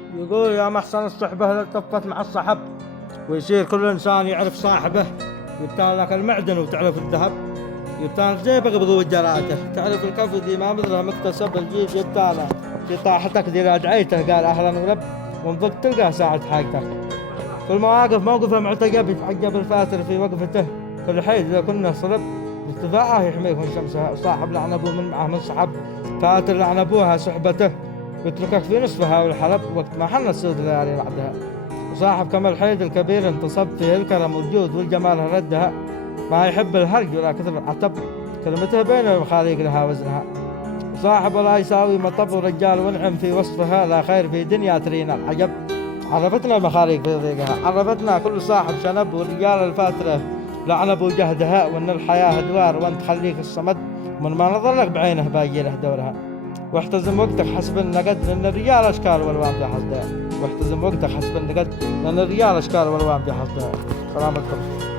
يقول يا محسن الصحبة لا التفت مع الصحب، ويصير كل إنسان يعرف صاحبه. يبتان لك المعدن وتعرف الذهب، يبتان جيبك بضوء جراته، تعرف الكف ذي ما مثله مكتسب الجيب يبتانه. في طاحتك ذي راجعيته قال أهلا ولب، وانضق تلقاه ساعة حاجتك. في المواقف موقفه معتقب يتعقب الفاتر في وقفته، كل حيد إذا كنا صلب ارتفاعه يحميه من شمسها. وصاحب لعن أبوه من معه من صحب، فاتر لعن أبوها صحبته، يتركك في نصفها والحلب وقت ما حن السود ليالي بعدها. وصاحب كما الحيد الكبير انتصب فيه الكرم والجود والجمال ردها، ما يحب الهرج ولا كثر العتب، كلمته بين المخاليق لها وزنها. وصاحب ولا يساوي مطب ورجال ونعم في وصفها، لا خير في دنيا ترينا العجب. عرفتنا المخاليق في ضيقها، عرفتنا كل صاحب شنب، والرجال الفاترة لعنب وجهدها، وان الحياة دوار وانت خليك الصمد، من ما نظر لك بعينه باقي له دورها. واحتزم وقتك حسب النقد لان الرجال اشكال والوان في حصدها، واحتزم وقتك حسب النقد لان الرجال اشكال والوان في حصدها. سلامتكم.